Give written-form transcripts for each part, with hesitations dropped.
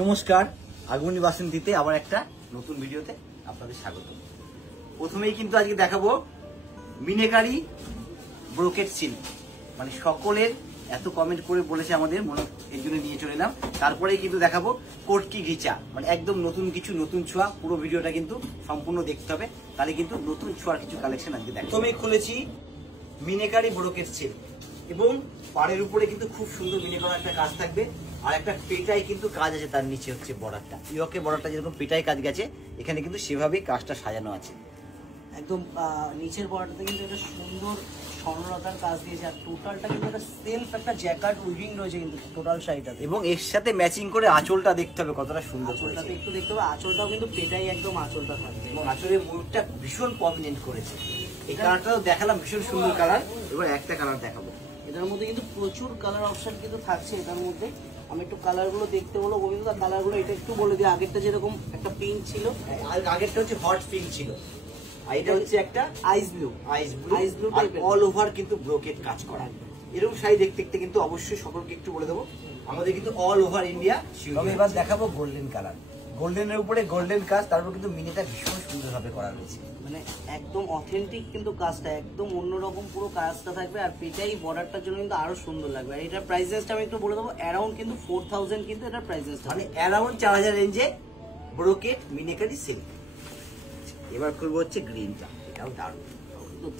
নমস্কার, আগুনি বাসন্তীতে আবার একটা নতুন ভিডিওতে আপনাদের স্বাগত। প্রথমেই কিন্তু আজকে দেখাবো মিনেকারি ব্রোকেট সিল্ক, মানে সকলের এত কমেন্ট করে বলেছে আমাদের, মনে এর জন্য নিয়ে চলে এলাম। তারপরেই কিন্তু দেখাবো কটকি ঘিচা, মানে একদম নতুন কিছু, নতুন ছোঁয়া। পুরো ভিডিওটা কিন্তু সম্পূর্ণ দেখতে হবে, তাহলে কিন্তু নতুন ছোঁয়ার কিছু কালেকশন আজকে দেখাবো। প্রথমেই খুলেছি মিনেকারি ব্রোকেট সিল্ক, এবং পাড়ের উপরে কিন্তু খুব সুন্দর মিনে করা একটা কাজ থাকবে, আর একটা পেটাই কিন্তু কাজ আছে। তার নিচে হচ্ছে বর্ডারটা, ইয়কে বর্ডারটা যেরকম পেটাই কাজ গেছে, এখানে কিন্তু সেভাবেই কাজটা সাজানো আছে। একদম নিচের বর্ডারতে কিন্তু একটা সুন্দর স্বর্ণলতার কাজ দিয়েছে, আর টোটালটা কিন্তু একটা সেলফ একটা জ্যাকার্ড উইভিং রয়েছে কিন্তু টোটাল শাড়িটাতে। এবং এর সাথে ম্যাচিং করে আঁচলটা দেখতে হবে কতটা সুন্দর। আঁচলটাতে একটু দেখতে হবে, আঁচলটাও কিন্তু পেটাই একদম আঁচলটা থাকবে, এবং আঁচলের ময়ূরটা ভীষণ প্রমিনেন্ট করেছে। এই কালারটাও দেখালাম, ভীষণ সুন্দর কালার। এবার একটা কালার দেখাবো, এটার মধ্যে কিন্তু প্রচুর কালার অপশন কিন্তু থাকছে। এটার মধ্যে আমি একটু কালারগুলো দেখতে বলবো গোবিন্দ দা। কালারগুলো এটা একটু বলে দিই, আগেরটা যেরকম একটা পিঙ্ক ছিল, আগেরটা হচ্ছে হট পিঙ্ক ছিল, আর এটা হচ্ছে একটা আইস ব্লু। আইস ব্লু অল ওভার কিন্তু ব্রোকেট কাজ করা। এরকম শাড়ি দেখতে দেখতে কিন্তু অবশ্যই সকলকে একটু বলে দেবো, আমাদের কিন্তু অল ওভার ইন্ডিয়া। তবে এবার দেখাবো গোল্ডেন কালার, গোল্ডেনের উপরে গোল্ডেন কাজ, তারপর কিন্তু মিনিটা ভীষণ সুন্দরভাবে করা রয়েছে। মানে একদম অথেন্টিক কিন্তু কাজটা, একদম অন্যরকম পুরো কাজটা থাকবে, আর পেটাই বর্ডারটার জন্য কিন্তু আরো সুন্দর লাগবে। আর এটার প্রাইসেসটা আমি একটু বলে দেবো, অ্যারাউন্ড কিন্তু 4000 কিন্তু এটার প্রাইসেসটা, মানে অ্যারাউন্ড 4000 রেঞ্জে ব্রোকেট মিনেকারি সিল্ক। এবার করবো হচ্ছে গ্রিনটা, এটাও দারুণ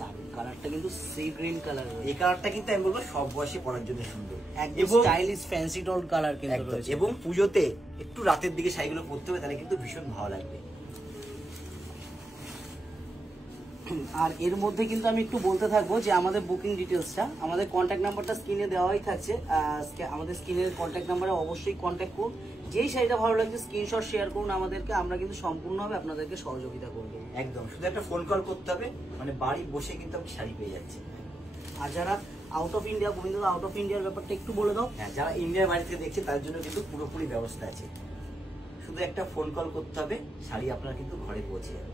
দারুণ কালারটা, কিন্তু সি গ্রিন কালার। এই কালারটা কিন্তু আমি বলবো সব বয়সে পরার জন্য সুন্দর, একদম স্টাইলিশ ফ্যান্সি ডল কালার কিন্তু রয়েছে। এবং পুজোতে একটু রাতের দিকে শাড়িগুলো পরতে হবে, তাহলে কিন্তু ভীষণ ভালো লাগবে। আর এর মধ্যে কিন্তু আমি একটু বলতে থাকবো যে আমাদের বুকিং ডিটেলসটা, আমাদের কন্ট্যাক্ট নাম্বারটা স্ক্রিনে দেওয়াই থাকছে। আমাদের স্ক্রিনের কন্ট্যাক্ট নাম্বারে অবশ্যই কন্ট্যাক্ট করুন। যেই শাড়িটা ভালো লাগছে স্ক্রিনশট শেয়ার করুন আমাদেরকে, আমরা কিন্তু সম্পূর্ণভাবে আপনাদেরকে সহযোগিতা করবো। একদম, শুধু একটা ফোন কল করতে হবে, মানে বাড়ি বসে কিন্তু আপনি শাড়ি পেয়ে যাচ্ছে। আর যারা out of India, Govinda out of ইন্ডিয়ার ব্যাপারটা একটু বলে দাও। হ্যাঁ, যারা ইন্ডিয়ার বাড়ি থেকে দেখছে তার জন্য কিন্তু পুরোপুরি ব্যবস্থা আছে, শুধু একটা ফোন কল করতে হবে, শাড়ি আপনার কিন্তু ঘরে পৌঁছে যাবে।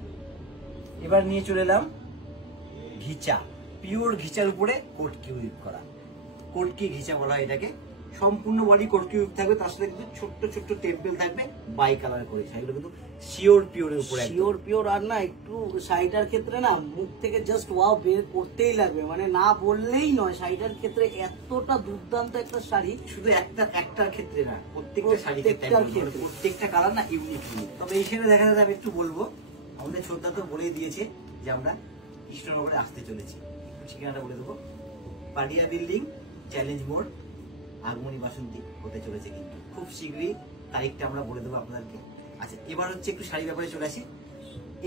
এবার নিয়ে চলে এলাম ঘিচা, পিওর ঘিচার উপরে কটকি উইভ করা। কটকি ঘিচা বলা হয় এটাকে। সম্পূর্ণ বডি কটকি উইভ থাকবে, তার সাথে কিন্তু ছোট্ট ছোট্ট টেম্পেল থাকবে বাই কালার করে। শাড়িগুলো কিন্তু শিওর পিওরের উপরে, শিওর পিওর। আর না একটু শাড়িটার ক্ষেত্রে না মুখ থেকে জাস্ট ওয়াও বের করতেই লাগবে, মানে না বললেই নয়। শাড়িটার ক্ষেত্রে এতটা দুর্দান্ত একটা শাড়ি, শুধু একটার ক্ষেত্রে না, প্রত্যেকটা শাড়ি প্রত্যেকটা কালার না ইউনিক। তবে এই হিসেবে দেখা যাবে, আমি একটু বলবো, আমাদের শ্রদ্ধা তো বলেই দিয়েছে যে আমরা কৃষ্ণনগরে আসতে চলেছি। ঠিকানাটা বলে দেবো, পাডিয়া বিল্ডিং, চ্যালেঞ্জ মোড়, আগমনী বাসন্তী হতে চলেছে কিন্তু খুব শীঘ্রই। তারিখটা আমরা বলে দেবো আপনাদেরকে। আচ্ছা, এবার হচ্ছে একটু শাড়ি ব্যাপারে চলে আসি।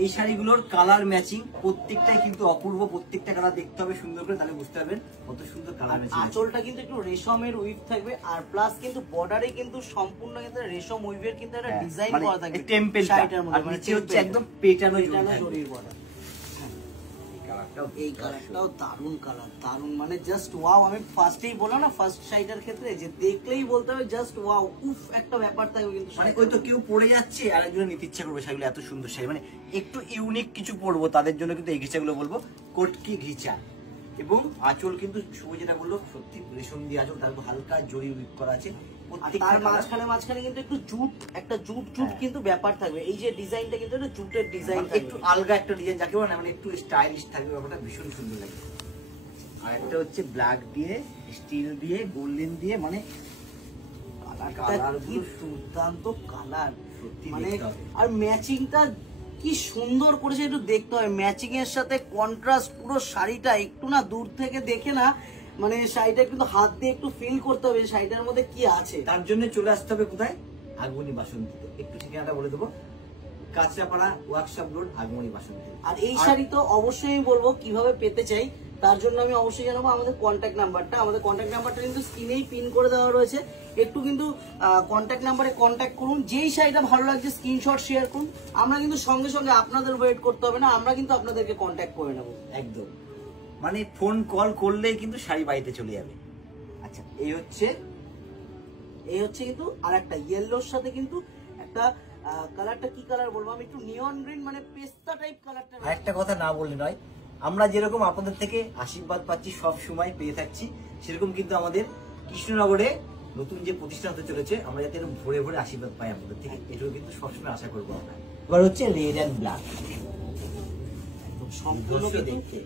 এই শাড়িগুলোর কালার ম্যাচিং প্রত্যেকটাই কিন্তু অপূর্ব, প্রত্যেকটা কালার দেখতে হবে সুন্দর করে, তাহলে বুঝতে পারবেন কত সুন্দর কালার ম্যাচিং। আঁচলটা কিন্তু একটু রেশমের উইভ থাকবে, আর প্লাস কিন্তু বর্ডারে কিন্তু সম্পূর্ণ কিন্তু রেশম উইভের কিন্তু একটা ডিজাইন করা থাকবে টেম্পল শাড়িটার মধ্যে, মানে হচ্ছে একদম পেটানো জড়ির বর্ডার। এই কালারটাও দারুণ কালার, দারুণ, মানে জাস্ট ওয়াও। আমি ফার্স্টেই বললাম না, ফার্স্ট শাড়িটার ক্ষেত্রে যে দেখলেই বলতে হবে জাস্ট ওয়াও, উফ একটা ব্যাপার থাকবে কিন্তু। মানে ওই তো কেউ পরে যাচ্ছে আর একজন নিতে ইচ্ছা করবে শাড়িগুলো, এত সুন্দর শাড়ি, মানে একটু ইউনিক কিছু পরবো তাদের জন্য কিন্তু এই ঘিচাগুলো বলবো কটকি ঘিচা। এবং আঁচল কিন্তু শুভ যেটা বললো সত্যি রেশম দিয়ে আঁচল, তার হালকা জড়ি উইভ করা আছে। তার মাঝখানে কিন্তু একটু জুট কিন্তু ব্যাপার থাকবে। এই যে ডিজাইনটা কিন্তু একটা জুটের ডিজাইন, একটু আলগা একটা ডিজাইন যাকে বলে, মানে একটু স্টাইলিশ থাকবে, ব্যাপারটা ভীষণ সুন্দর লাগে। আর একটা হচ্ছে ব্ল্যাক দিয়ে, স্টিল দিয়ে, গোল্ডেন দিয়ে, মানে কালার কি দুর্দান্ত কালার মানে। আর ম্যাচিংটা কি সুন্দর করেছে, একটু দেখতে হয় ম্যাচিং এর সাথে কন্ট্রাস্ট পুরো শাড়িটা। একটু না দূর থেকে দেখে না, মানে শাড়িটা কিন্তু হাত দিয়ে একটু ফিল করতে হবে শাড়িটার মধ্যে কি আছে। তার জন্য চলে আসতে হবে কোথায়, আগমনী বাসন্তীতে। একটু ঠিকানাটা বলে দেবো, কাঁচরাপাড়া ওয়ার্কশপ রোড, আগমনী বাসন্তী। আর এই শাড়ি তো অবশ্যই বলবো কিভাবে পেতে চাই, তার জন্য আমি অবশ্যই জানাবো আমাদের কন্ট্যাক্ট নাম্বারটা। আমাদের কন্ট্যাক্ট নাম্বারটা কিন্তু স্ক্রিনেই পিন করে দেওয়া রয়েছে, একটু কিন্তু কন্ট্যাক্ট নাম্বারে কন্ট্যাক্ট করুন। যেই শাড়িটা ভালো লাগছে স্ক্রিনশট শেয়ার করুন, আমরা কিন্তু সঙ্গে সঙ্গে আপনাদের ওয়েট করতে হবে না, আমরা কিন্তু আপনাদেরকে কন্ট্যাক্ট করে নেবো একদম। মানে ফোন কল করলেই কিন্তু শাড়ি বাড়িতে চলে যাবে। আচ্ছা, এই হচ্ছে কিন্তু আর একটা ইয়েলোর সাথে কিন্তু একটা কালারটা কি কালার বলবো আমি, একটু নিয়ন গ্রিন, মানে পেস্তা টাইপ কালারটা। আরেকটা কথা না বললে নয়, আমরা যেরকম আপনাদের থেকে আশীর্বাদ পাচ্ছি, সব সময় পেয়ে থাকছি, সেরকম কিন্তু আমাদের কৃষ্ণনগরে নতুন যে প্রতিষ্ঠান হতে চলেছে আমরা যাতে এরকম ভরে ভরে আশীর্বাদ পাই আপনাদের থেকে, এটাও কিন্তু সবসময় আশা করবো আমরা। এবার হচ্ছে রেড অ্যান্ড ব্ল্যাক, সম্পূর্ণ দেখতে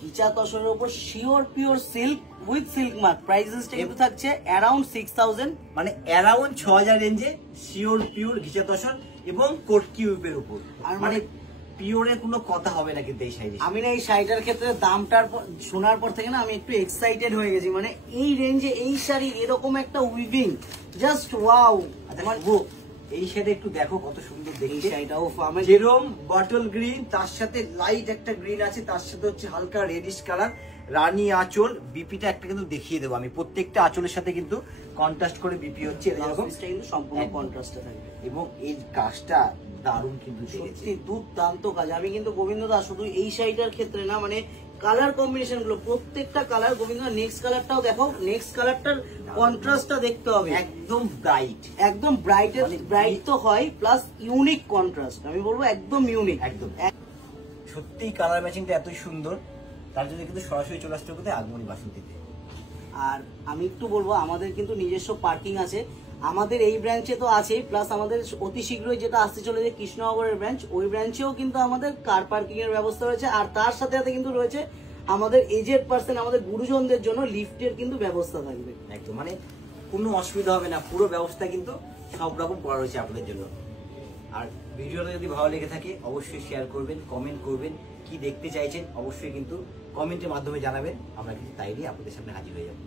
ঘিচা তসরের উপর sure pure silk with silk mark. প্রাইসেসটা কিন্তু থাকছে অ্যারাউন্ড 6000, মানে অ্যারাউন্ড 6000 রেঞ্জে শিওর পিওর ঘিচা তসর এবং কোট কিউবের উপর। আর মানে পিওরের কোনো কথা হবে না কিন্তু এই শাড়ি। আমি না এই শাড়িটার ক্ষেত্রে দামটার শোনার পর থেকে না আমি একটু এক্সাইটেড হয়ে গেছি। মানে এই রেঞ্জে এই শাড়ি এরকম একটা উইভিং, জাস্ট ওয়াও। এই শাড়ি একটু দেখো কত সুন্দর এই দেখতে শাড়িটা ও যেরকম বটল গ্রিন, তার সাথে লাইট একটা গ্রিন আছে, তার সাথে হচ্ছে হালকা রেডিশ কালার, রানী আঁচল, বিপিটা একটা কিন্তু দেখিয়ে দেবো আমি। প্রত্যেকটা আঁচলের সাথে কিন্তু কন্ট্রাস্ট করে বিপি হচ্ছে এরকম, কিন্তু সম্পূর্ণ কন্ট্রাস্টে থাকবে এবং এই কাজটা দারুণ কিন্তু সত্যি দুর্দান্ত কাজ। আমি কিন্তু গোবিন্দ দা শুধু এই শাড়িটার ক্ষেত্রে না, মানে কালার কম্বিনেশন গুলো প্রত্যেকটা কালার, গোবিন্দ নেক্সট কালারটাও দেখো, নেক্সট কালারটার কন্ট্রাস্টটা দেখতে হবে, একদম ব্রাইট, একদম ব্রাইট তো হয়, প্লাস ইউনিক কন্ট্রাস্ট। আমি বলবো একদম ইউনিক, একদম সত্যি কালার ম্যাচিংটা এতই সুন্দর, তার জন্য কিন্তু সরাসরি চলে আসতে হবে আগমনী বাসন্তীতে। আর আমি একটু বলবো আমাদের কিন্তু নিজস্ব পার্কিং আছে, আমাদের এই ব্রাঞ্চে তো আছেই, প্লাস আমাদের অতি শীঘ্রই যেটা আসতে চলেছে কৃষ্ণনগরের ব্রাঞ্চ, ওই ব্রাঞ্চেও কিন্তু আমাদের কার পার্কিং এর ব্যবস্থা রয়েছে। আর তার সাথে সাথে কিন্তু রয়েছে আমাদের এজেড পার্সন, আমাদের গুরুজনদের জন্য লিফটের কিন্তু ব্যবস্থা থাকবে। একদম মানে কোনো অসুবিধা হবে না, পুরো ব্যবস্থা কিন্তু সব রকম করা রয়েছে আপনাদের জন্য। আর ভিডিওটা যদি ভালো লেগে থাকে অবশ্যই শেয়ার করবেন, কমেন্ট করবেন, কি দেখতে চাইছেন অবশ্যই কিন্তু কমেন্টের মাধ্যমে জানাবেন, আমরা কিন্তু তাই নিয়ে আপনাদের সামনে হাজির হয়ে যাবো।